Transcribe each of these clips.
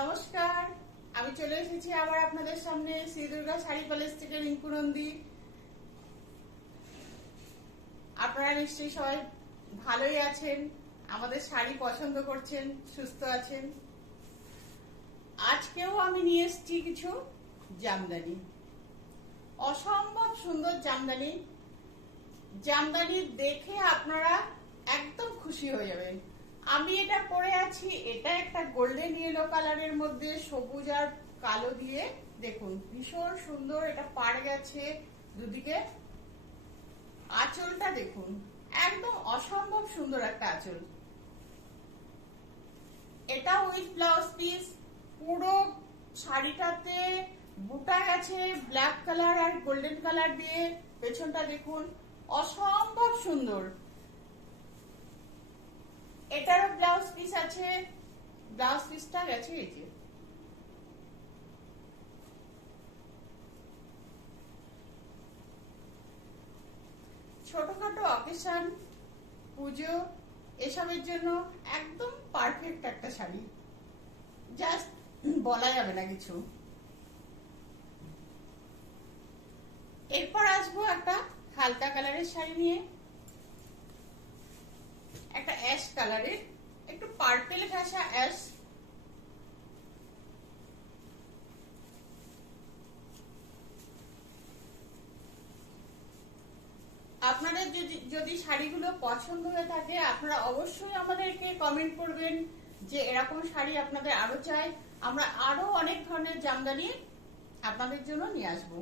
নমস্কার, আমি চলে এসেছি আবার আপনাদের সামনে শ্রী দুর্গা শাড়ি প্যালেস থেকে রিঙ্কু নন্দী। আপনারা নিশ্চয়ই সবাই ভালোই আছেন, আমাদের শাড়ি পছন্দ করছেন, সুস্থ আছেন। আজকেও আমি নিয়ে এসেছি কিছু জামদানি, অসম্ভব সুন্দর জামদানি। জামদানি দেখে আপনারা একদম খুশি হয়ে যাবেন। আমি এটা পরে আছি, এটা একটা গোল্ডেন ইয়েলো কালারের মধ্যে সবুজ আর কালো দিয়ে, দেখুন ভীষণ সুন্দর। এটা পাড় গেছে দুদিকে, আঁচলটা দেখুন একদম অসম্ভব সুন্দর একটা আঁচল। এটা উইথ ব্লাউজ পিস, পুরো শাড়িটাতে বুটা গেছে ব্ল্যাক কালার আর গোল্ডেন কালার দিয়ে। পেছনটা দেখুন অসম্ভব সুন্দর। এটারও ব্লাউজ পিস আছে, ব্লাউজ পিসটা গেছে এই যে। ছোটখাটো অকেশন, পুজো, এসবের জন্য একদম পারফেক্ট একটা শাড়ি, জাস্ট বলা যাবে না কিছু। এরপর আসবো একটা হালকা কালারের শাড়ি নিয়ে, একটা অ্যাশ কালারের, একটু পার্পেল ঘাসা অ্যাশ। আপনাদের যদি শাড়িগুলো পছন্দ হয়ে থাকে, আপনারা অবশ্যই আমাদেরকে কমেন্ট করবেন যে এরকম শাড়ি আপনাদের আরো চাই। আমরা আরো অনেক ধরনের জামদানি আপনাদের জন্য নিয়ে আসবো।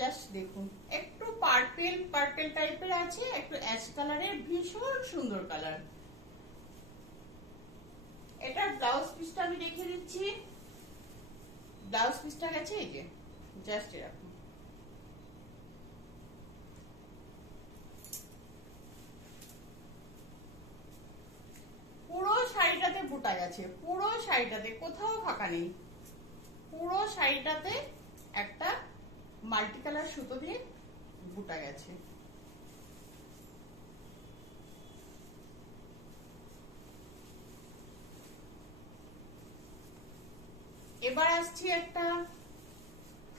জাস্ট দেখুন, একটু পার্পেল টাইপের আছে, একটু অ্যাশ কালারের, ভীষণ সুন্দর কালার। এটার ব্লাউজ পিসটা আমি দেখিয়ে দিচ্ছি। ব্লাউজ পিসটা গেছে এই যে, জাস্ট এরকম। পুরো শাড়িটাতে বুটা গেছে, পুরো শাড়িটাতে কোথাও ফাঁকা নেই। পুরো শাড়িটাতে একটা মাল্টি কালার সুতো দিয়ে বুটা গেছে। এবার আসছি একটা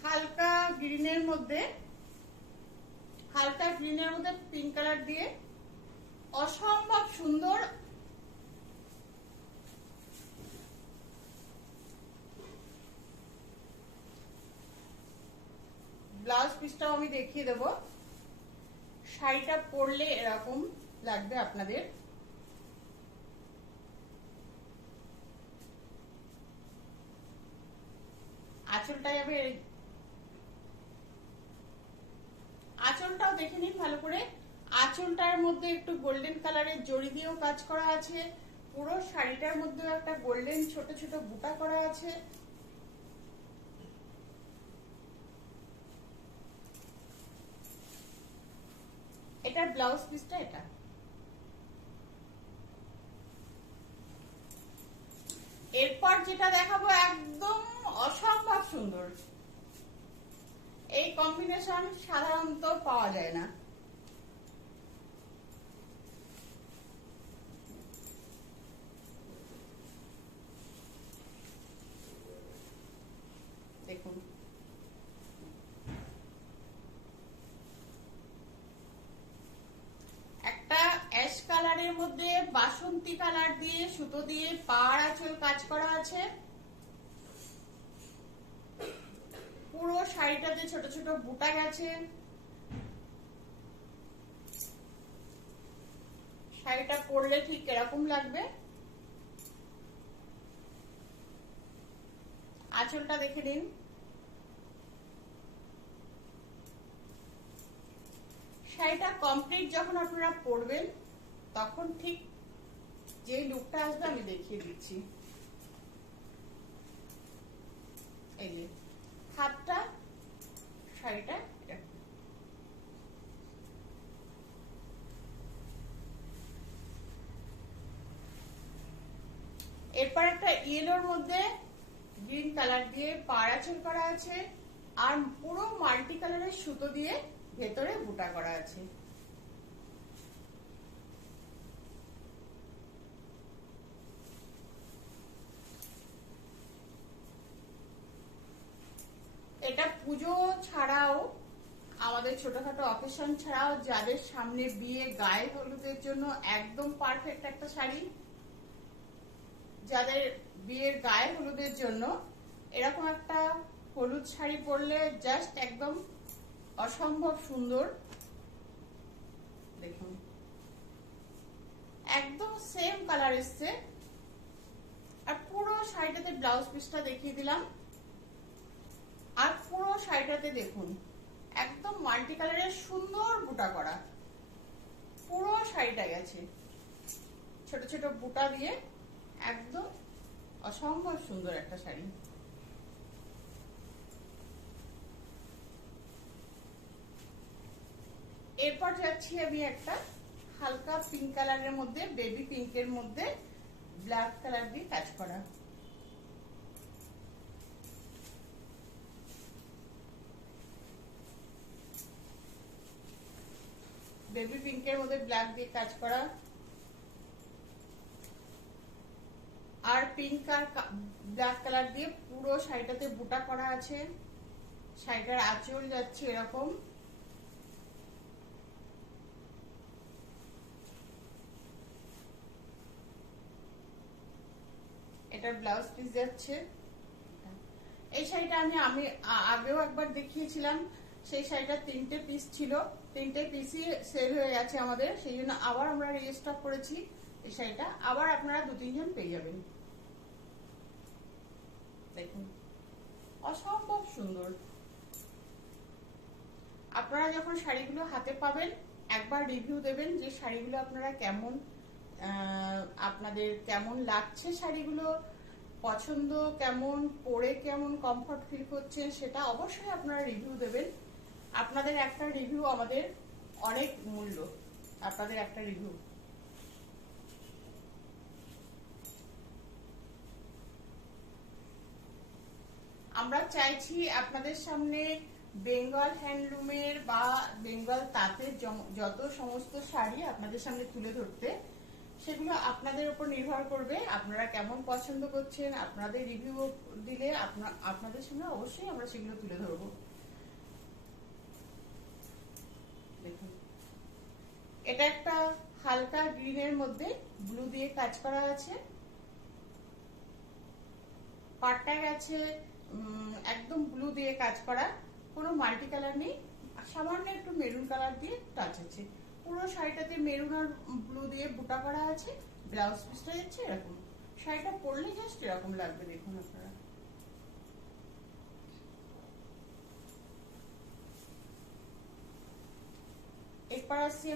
হালকা গ্রিনের মধ্যে, পিঙ্ক কালার দিয়ে, অসম্ভব সুন্দর। ব্লাউজ পিসটাও আমি দেখিয়ে দেব। শাড়িটা পরলে এরকম লাগবে আপনাদের। আঁচলটা যাবে, আঁচলটাও দেখে নিন ভালো করে। আঁচলটার মধ্যে একটু গোল্ডেন কালারের জড়ি দিয়েও কাজ করা আছে। পুরো শাড়িটার মধ্যে একটা গোল্ডেন ছোট ছোট বুটা করা আছে। এটার ব্লাউজ পিসটা এটা। এরপর যেটা দেখাবো একদম অসম্ভব সুন্দর। এই কম্বিনেশন সাধারণত পাওয়া যায় না। দেখুন একটা অ্যাশ কালারের মধ্যে বাসন্তী কালার দিয়ে সুতো দিয়ে পাড় আঁচল কাজ করা আছে। পুরো শাড়িটাতে ছোট ছোট বুটা গেছে। শাড়িটা পরলে ঠিক এরকম লাগবে। আঁচলটা দেখে নিন। শাড়িটা কমপ্লিট যখন আপনারা পরবেন, তখন ঠিক যে লুকটা আসবে আমি দেখিয়ে দিচ্ছি। এই যে হাতটা, শাড়িটা এরপর একটা ইয়েলোর মধ্যে গ্রিন কালার দিয়ে পাড় আঁচল করা আছে, আর পুরো মাল্টি কালারের সুতো দিয়ে ভেতরে বুটা করা আছে। পুজো ছাড়াও, আমাদের ছোটখাটো অকেশন ছাড়াও যাদের সামনে বিয়ে, গায়ে হলুদের জন্য একদম পারফেক্ট একটা শাড়ি। যাদের বিয়ের গায়ে হলুদের জন্য এরকম একটা হলুদ শাড়ি পরলে জাস্ট একদম অসম্ভব সুন্দর। দেখুন একদম সেম কালার এসছে। আর পুরো শাড়িটাতে ব্লাউজ পিসটা দেখিয়ে দিলাম। আর পুরো শাড়িটাতে দেখুন একদম মাল্টি কালারের সুন্দর বুটা করা, পুরো শাড়িটা গেছে ছোট ছোট বুটা দিয়ে, একদম অসম্ভব সুন্দর একটা শাড়ি। এরপর যাচ্ছি আমি একটা হালকা পিঙ্ক কালারের মধ্যে, বেবি পিঙ্কের মধ্যে ব্ল্যাক কালার দিয়ে কাজ করা। বেবি পিঙ্কের মধ্যে ব্ল্যাক দিয়ে কাজ করা, আর পিঙ্ক আর ব্ল্যাক কালার দিয়ে পুরো শাড়িটাতে বুটা করা আছে। শাড়িটার আঁচল যাচ্ছে এরকম। এটার ব্লাউজ পিস যাচ্ছে। এই শাড়িটা আমি আগেও একবার দেখিয়েছিলাম। সেই শাড়িটা 3টে পিস ছিল, 3টে পিসই সেল হয়ে গেছে আমাদের, সেই জন্য আবার আমরা রিস্টক করেছি এই শাড়িটা। আবার আপনারা 2-3 জন পেয়ে যাবেন। দেখুন অসম্ভব সুন্দর। আপনারা যখন শাড়িগুলো হাতে পাবেন একবার রিভিউ দেবেন যে শাড়িগুলো আপনারা কেমন, আপনাদের কেমন লাগছে, শাড়িগুলো পছন্দ কেমন, পরে কেমন কমফর্ট ফিল করছেন, সেটা অবশ্যই আপনারা রিভিউ দেবেন। আপনাদের একটা রিভিউ আমাদের অনেক মূল্য, আপনাদের একটা রিভিউ। আমরা চাইছি আপনাদের সামনে বেঙ্গল হ্যান্ডলুমের বা বেঙ্গল তাঁতের যত সমস্ত শাড়ি আপনাদের সামনে তুলে ধরতে। সেগুলো আপনাদের উপর নির্ভর করবে আপনারা কেমন পছন্দ করছেন। আপনাদের রিভিউ দিলে আপনাদের সামনে অবশ্যই আমরা সেগুলো তুলে ধরবো। দেখুন এটা একটা হালকা গ্রিনের মধ্যে ব্লু দিয়ে কাজ করা আছে। পাটটা গেছে একদম ব্লু দিয়ে কাজ করা, কোনো মাল্টি কালার নেই, সামান্য একটু মেরুন কালার দিয়ে টাচ আছে। পুরো শাড়িটাতে মেরুন আর ব্লু দিয়ে বুটা করা আছে। ব্লাউজ পিসটা যাচ্ছে এরকম। শাড়িটা পরলে জাস্ট এরকম লাগবে, দেখুন আপনারা। এরপর আসছি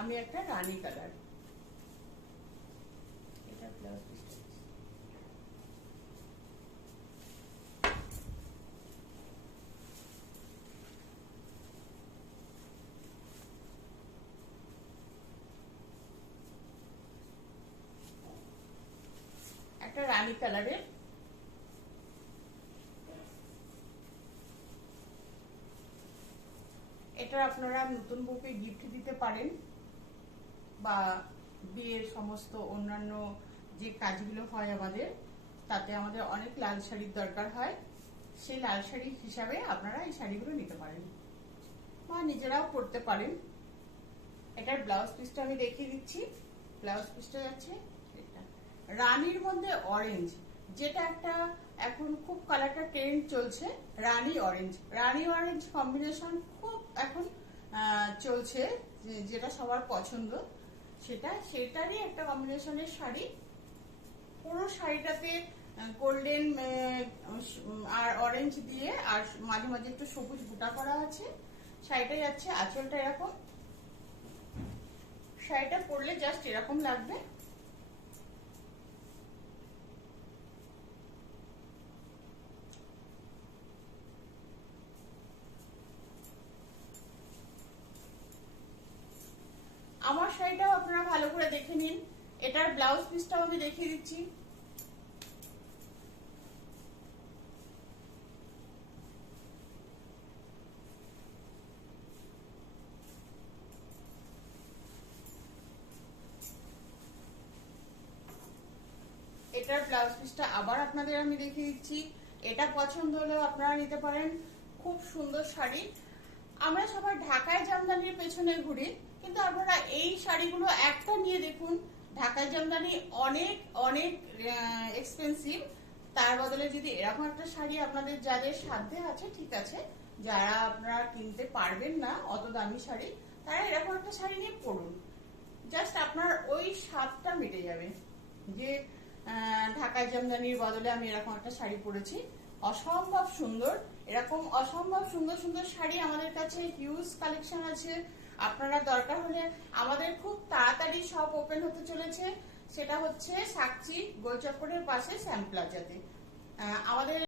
আমি একটা রানী কালার। এটা ব্লাউজ পিসটা একটা রানী কালারের। এটা আপনারা নতুন বউকে গিফট দিতে পারেন, বা বিয়ের সমস্ত অন্যান্য যে কাজগুলো হয় আমাদের, তাতে আমাদের অনেক লাল শাড়ির দরকার হয়। সেই লাল শাড়ি হিসাবে আপনারা এই শাড়িগুলো নিতে পারেন বা নিজেরাও পরতে পারেন। এটার ব্লাউজ পিসটা আমি দেখিয়ে দিচ্ছি। ব্লাউজ পিসটা যাচ্ছে রানীর মধ্যে অরেঞ্জ, যেটা একটা এখন খুব কালারটা ট্রেন্ড চলছে, রানী অরেঞ্জ। রানী অরেঞ্জ কম্বিনেশন খুব এখন চলছে, যেটা সবার পছন্দ, সেটারই একটা কম্বিনেশনের শাড়ি। পুরো শাড়িটাতে গোল্ডেন আর অরেঞ্জ দিয়ে, আর মাঝে মাঝে একটু সবুজ বুটা করা আছে। শাড়িটা যাচ্ছে আঁচলটা এরকম। শাড়িটা পরলে জাস্ট এরকম লাগবে। আমার শাড়িটাও আপনারা ভালো করে দেখে নিন। এটার ব্লাউজ পিসটাও আমি দেখিয়ে দিচ্ছি। এটার ব্লাউজ পিসটা আবার আপনাদের আমি দেখিয়ে দিচ্ছি। এটা পছন্দ হলেও আপনারা নিতে পারেন। খুব সুন্দর শাড়ি। আমরা সবাই ঢাকায় জামদানির পেছনে ঘুরি, কিন্তু আপনারা এই শাড়িগুলো একটা নিয়ে দেখুন। ঢাকায় জামদানি অনেক অনেক এক্সপেন্সিভ, তার বদলে যদি এরকম একটা শাড়ি আপনাদের যাদের সাধ্যে আছে, ঠিক আছে, যারা আপনারা কিনতে পারবেন না অত দামি শাড়ি, তারা এরকম একটা শাড়ি নিয়ে পরুন। জাস্ট আপনার ওই স্বাদটা মিটে যাবে যে ঢাকায় জামদানির বদলে আমি এরকম একটা শাড়ি পরেছি। অসম্ভব সুন্দর। এরকম অসম্ভব সুন্দর সুন্দর শাড়ি আমাদের কাছে হিউজ কালেকশন আছে। আপনারা দরকার হলে, আমাদের খুব তাড়াতাড়ি শপ ওপেন হতে চলেছে, সেটা হচ্ছে সাকচি গোলচক্করের পাশে শ্যাম প্লাজাতে। আমাদের